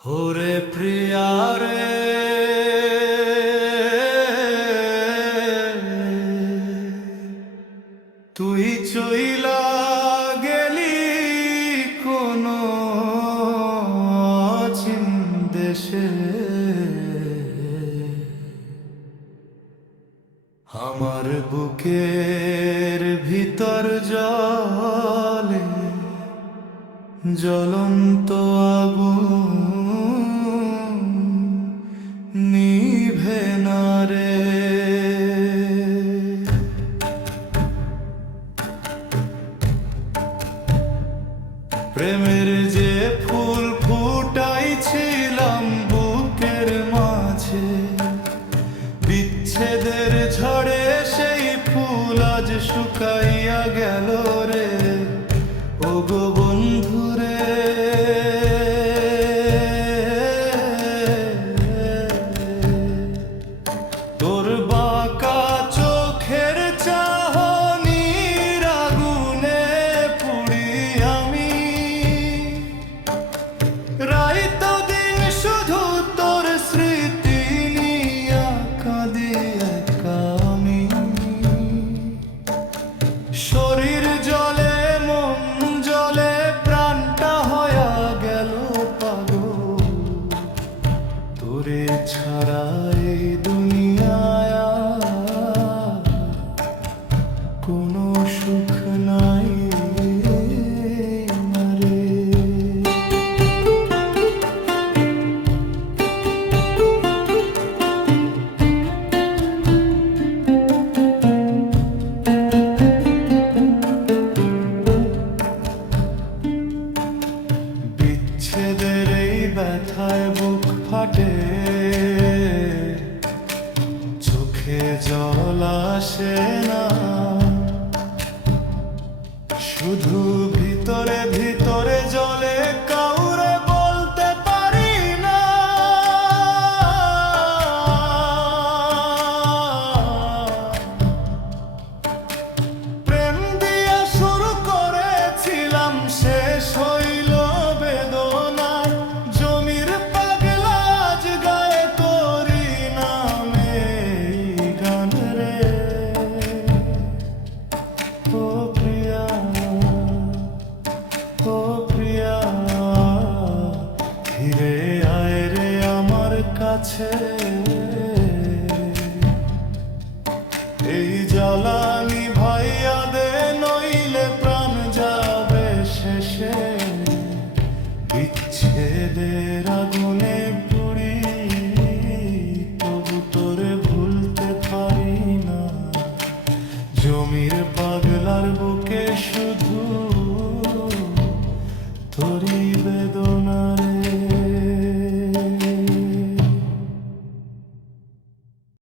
ওরে প্রিয়া রে, তুই চইলা গেলি কোন অচিন দেশে। আমার বুকের ভিতর জলে জ্বলন্ত আগুন নিভে না রে। প্রেমের যে ফুল ফুটাইছিলাম বুকের মাঝে, বিচ্ছেদের ঝড়ে সেই ফুল আজ শুকাইয়া গেল রে। ও গো বন্ধু রে, তোর বাঁকা চোখের চাহনির আগুনে পুড়ি আমি। রাইত দিন শুধু তোর স্মৃতি নিয়া কাঁদি একা আমি। শরীর জলে মন জলে প্রাণটা হয়া গেল পাগল, তোরে ছাড়া এই দুনিয়ায় কোনো সুখ নাই রে। বিচ্ছেদের এই ব্যথায় বুক ফাটে, চোখে জল আসে না, শুধু ভিতরে ভিতরে জলে কাউরে বলতে পারি না। প্রেম দিয়া শুরু করেছিলাম, শেষ হইল বেদনায়। জমির পাগলা আজ গায়ে তোরি নামে গান রে। ও প্রিয়া, ও প্রিয়া, ফিরে আয় রে আমার কাছে।